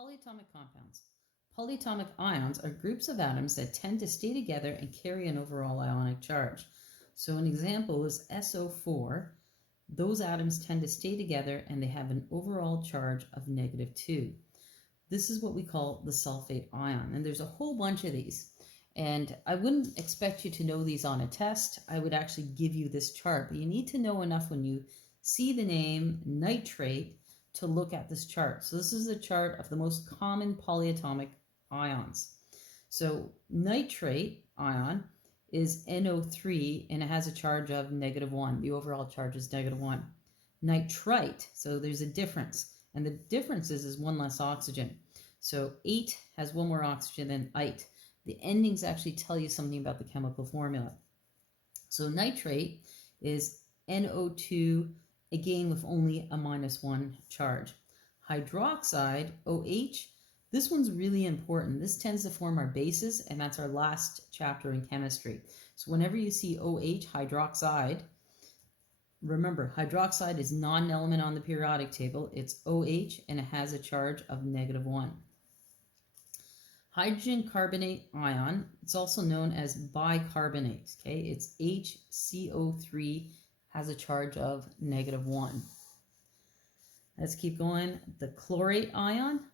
Polyatomic compounds. Polyatomic ions are groups of atoms that tend to stay together and carry an overall ionic charge. So an example is SO4. Those atoms tend to stay together and they have an overall charge of -2. This is what we call the sulfate ion. And there's a whole bunch of these. And I wouldn't expect you to know these on a test. I would actually give you this chart, but you need to know enough when you see the name nitrate to look at this chart. So this is a chart of the most common polyatomic ions. So nitrate ion is NO3 and it has a charge of -1. The overall charge is -1. Nitrite, so there's a difference. And the difference is one less oxygen. So 8 has one more oxygen than ite. The endings actually tell you something about the chemical formula. So nitrate is NO2, again with only a -1 charge. Hydroxide, OH, this one's really important. This tends to form our bases, and that's our last chapter in chemistry. So whenever you see OH, hydroxide, remember, hydroxide is not an element on the periodic table. It's OH, and it has a charge of -1. Hydrogen carbonate ion, it's also known as bicarbonate, okay? It's HCO3, has a charge of -1. Let's keep going. The chlorate ion.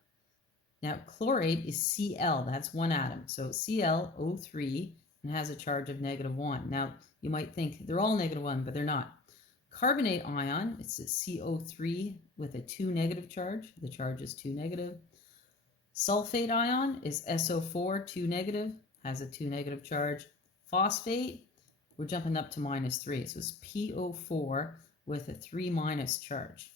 Now, chlorate is Cl, that's one atom. So ClO3 and has a charge of -1. Now, you might think they're all -1, but they're not. Carbonate ion, it's a CO3 with a 2 negative charge. The charge is 2 negative. Sulfate ion is SO4, 2 negative, has a 2 negative charge. Phosphate, we're jumping up to -3. So it's PO4 with a 3- charge.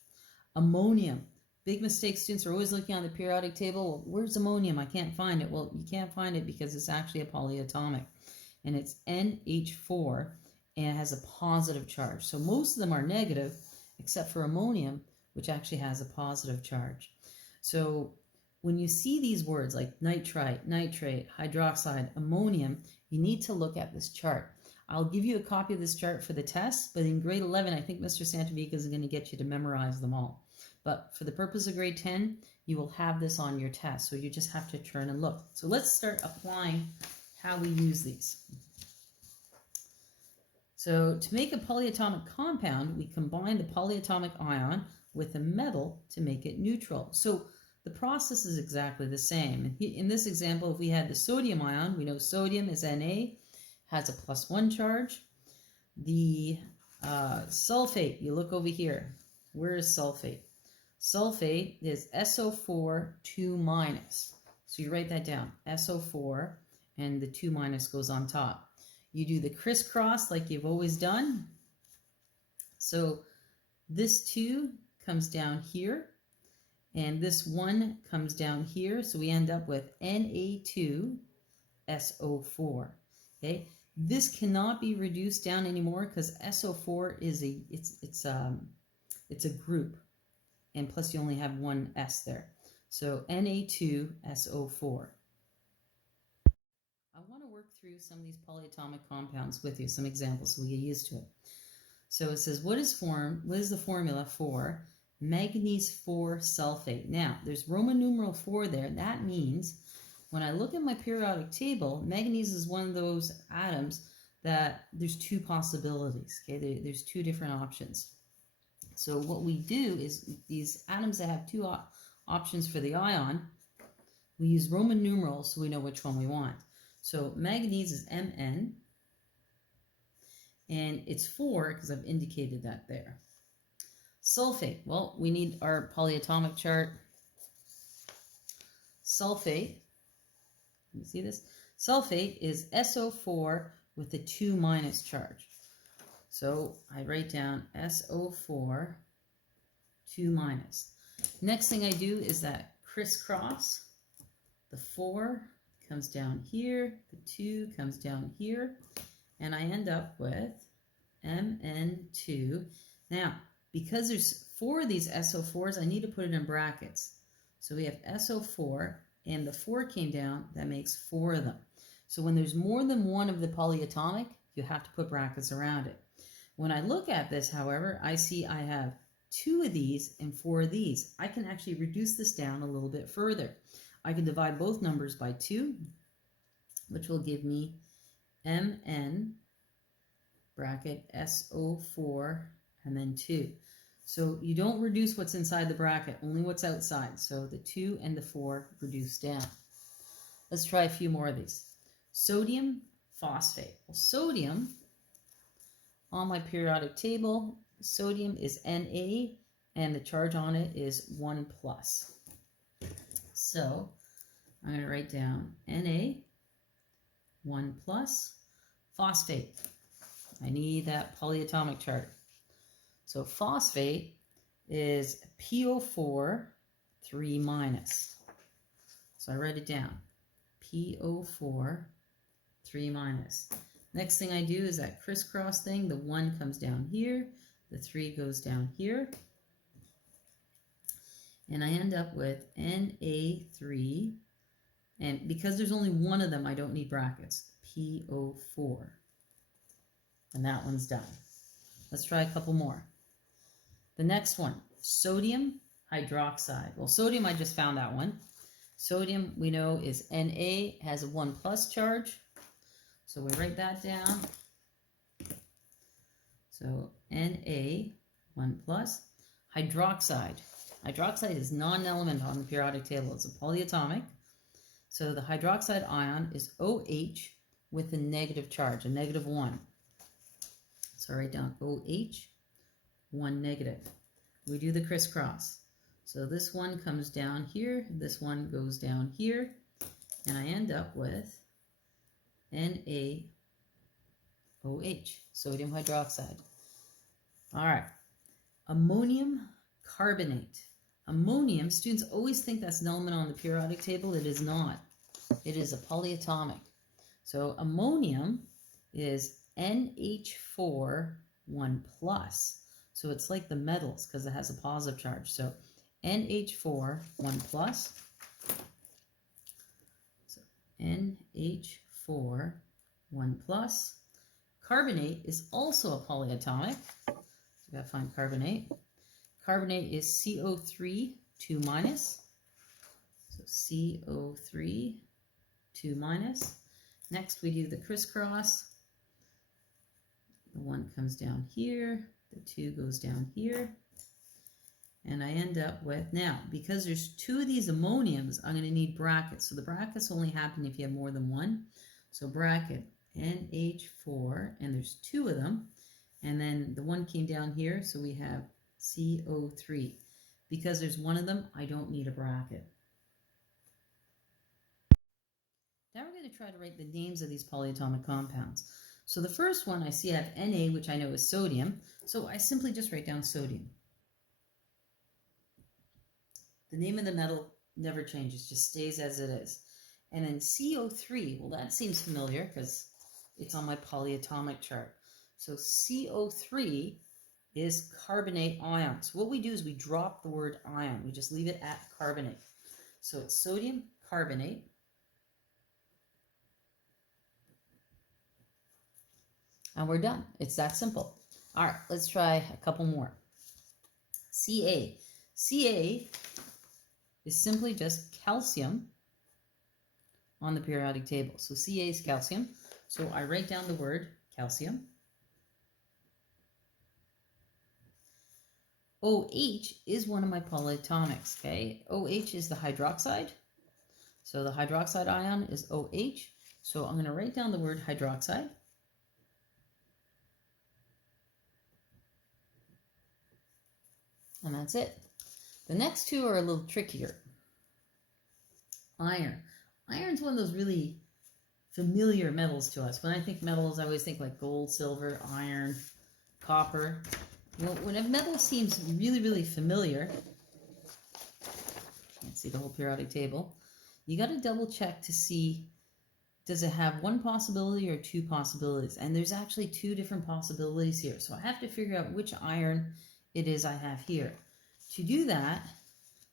Ammonium. Big mistake. Students are always looking on the periodic table. Well, where's ammonium? I can't find it. Well, you can't find it because it's actually a polyatomic. And it's NH4 and it has a positive charge. So most of them are negative except for ammonium, which actually has a positive charge. So when you see these words like nitrite, nitrate, hydroxide, ammonium, you need to look at this chart. I'll give you a copy of this chart for the test, but in grade 11, I think Mr. Santavica is going to get you to memorize them all. But for the purpose of grade 10, you will have this on your test, so you just have to turn and look. So let's start applying how we use these. So to make a polyatomic compound, we combine the polyatomic ion with a metal to make it neutral. So the process is exactly the same. In this example, if we had the sodium ion, we know sodium is Na, has a +1 charge. The sulfate, you look over here. Where is sulfate? Sulfate is SO4, 2-. So you write that down, SO4, and the 2- goes on top. You do the crisscross like you've always done. So this 2 comes down here. And this 1 comes down here, so we end up with Na2SO4. Okay, this cannot be reduced down anymore because SO4 is it's a group, and plus you only have one S there. So Na2SO4. I want to work through some of these polyatomic compounds with you, some examples so we get used to it. So it says, what is the formula for manganese 4 sulfate? Now, there's Roman numeral 4 there. That means when I look at my periodic table, manganese is one of those atoms that there's 2 possibilities. Okay, there's 2 different options. So what we do is these atoms that have 2 options for the ion, we use Roman numerals so we know which one we want. So manganese is Mn, and it's 4 because I've indicated that there. Sulfate, well, we need our polyatomic chart. Sulfate, you see this? Sulfate is SO4 with a 2- charge. So I write down SO4, 2-. Next thing I do is that crisscross. The 4 comes down here, the 2 comes down here, and I end up with Mn2. Now, because there's 4 of these SO4s, I need to put it in brackets. So we have SO4, and the 4 came down, that makes 4 of them. So when there's more than one of the polyatomic, you have to put brackets around it. When I look at this, however, I see I have 2 of these and 4 of these, I can actually reduce this down a little bit further. I can divide both numbers by 2, which will give me Mn bracket SO4 and then 2. So you don't reduce what's inside the bracket, only what's outside. So the 2 and the 4 reduce down. Let's try a few more of these. Sodium phosphate. Well, sodium, on my periodic table, sodium is Na, and the charge on it is 1 plus. So I'm going to write down Na, 1 plus, phosphate. I need that polyatomic chart. So phosphate is PO4, 3 minus. So I write it down. PO4, 3 minus. Next thing I do is that crisscross thing. The 1 comes down here. The 3 goes down here. And I end up with Na3. And because there's only one of them, I don't need brackets. PO4. And that one's done. Let's try a couple more. The next one, sodium hydroxide. Well, sodium, I just found that one. Sodium, we know, is Na, has a 1 plus charge. So we write that down. So Na, 1 plus. Hydroxide. Hydroxide is non-element on the periodic table. It's a polyatomic. So the hydroxide ion is OH with a negative charge, a negative 1. So I write down OH, 1 negative. We do the crisscross. So this one comes down here, this one goes down here, and I end up with NaOH, sodium hydroxide. All right, ammonium carbonate. Ammonium, students always think that's an element on the periodic table. It is not. It is a polyatomic. So ammonium is NH4, 1 plus. So it's like the metals because it has a positive charge. So NH4, 1 plus. So NH4, 1 plus. Carbonate is also a polyatomic. So we got to find carbonate. Carbonate is CO3, 2 minus. So CO3, 2 minus. Next we do the crisscross. The 1 comes down here, the 2 goes down here, and I end up with, now, because there's 2 of these ammoniums, I'm going to need brackets. So the brackets only happen if you have more than 1. So bracket NH4, and there's 2 of them, and then the 1 came down here, so we have CO3. Because there's 1 of them, I don't need a bracket. Now we're going to try to write the names of these polyatomic compounds. So the first one, I see I have Na, which I know is sodium. So I simply just write down sodium. The name of the metal never changes, just stays as it is. And then CO3, well, that seems familiar because it's on my polyatomic chart. So CO3 is carbonate ion. So what we do is we drop the word ion. We just leave it at carbonate. So it's sodium carbonate. And we're done. It's that simple. All right, let's try a couple more. Ca. Ca is simply just calcium on the periodic table. So Ca is calcium. So I write down the word calcium. OH is one of my polyatomics, okay? OH is the hydroxide. So the hydroxide ion is OH. So I'm going to write down the word hydroxide. And that's it. The next 2 are a little trickier. Iron. Iron's one of those really familiar metals to us. When I think metals, I always think like gold, silver, iron, copper. Well, when a metal seems really, really familiar, can't see the whole periodic table, you got to double check to see, does it have 1 possibility or 2 possibilities? And there's actually 2 different possibilities here. So I have to figure out which iron it is I have here. To do that,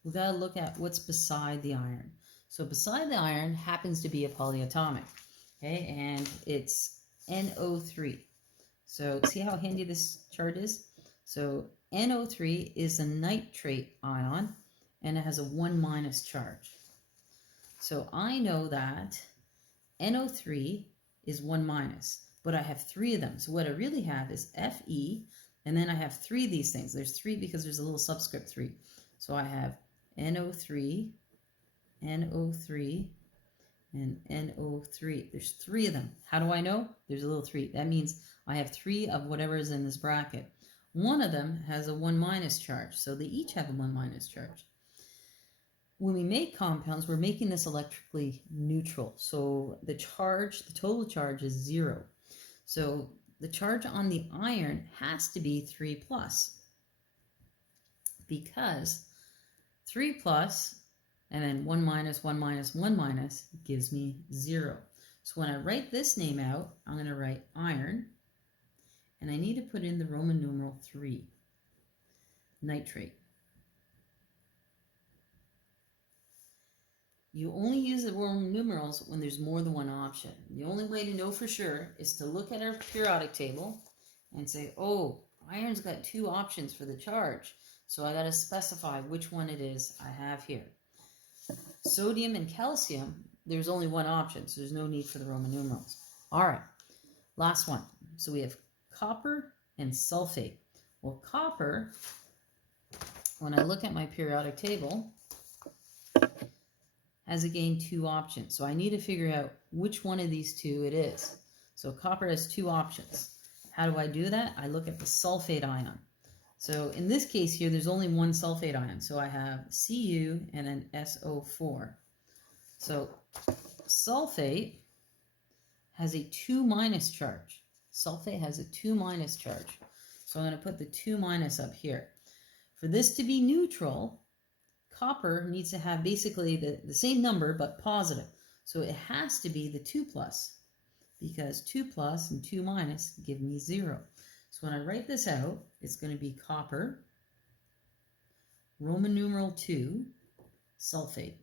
we've got to look at what's beside the iron. So beside the iron happens to be a polyatomic, okay, and it's NO3. So see how handy this chart is? So NO3 is a nitrate ion, and it has a 1 minus charge. So I know that NO3 is 1 minus, but I have 3 of them. So what I really have is Fe, and then I have 3 of these things. There's 3 because there's a little subscript 3. So I have NO3, NO3, and NO3. There's 3 of them. How do I know? There's a little 3. That means I have 3 of whatever is in this bracket. One of them has a 1 minus charge, so they each have a 1 minus charge. When we make compounds, we're making this electrically neutral. So the total charge is 0. So the charge on the iron has to be 3 plus, because 3 plus and then 1 minus, 1 minus, 1 minus gives me 0. So when I write this name out, I'm going to write iron, and I need to put in the Roman numeral 3, nitrate. You only use the Roman numerals when there's more than one option. The only way to know for sure is to look at our periodic table and say, oh, iron's got 2 options for the charge, so I got to specify which one it is I have here. Sodium and calcium, there's only one option, so there's no need for the Roman numerals. All right, last one. So we have copper and sulfate. Well, copper, when I look at my periodic table, has again 2 options. So I need to figure out which one of these 2 it is. So copper has 2 options. How do I do that? I look at the sulfate ion. So in this case here, there's only one sulfate ion. So I have Cu and then SO4. So sulfate has a 2 minus charge. Sulfate has a 2 minus charge. So I'm going to put the 2 minus up here. For this to be neutral, copper needs to have basically the same number but positive. So it has to be the 2 plus, because 2 plus and 2 minus give me 0. So when I write this out, it's going to be copper, Roman numeral 2, sulfate.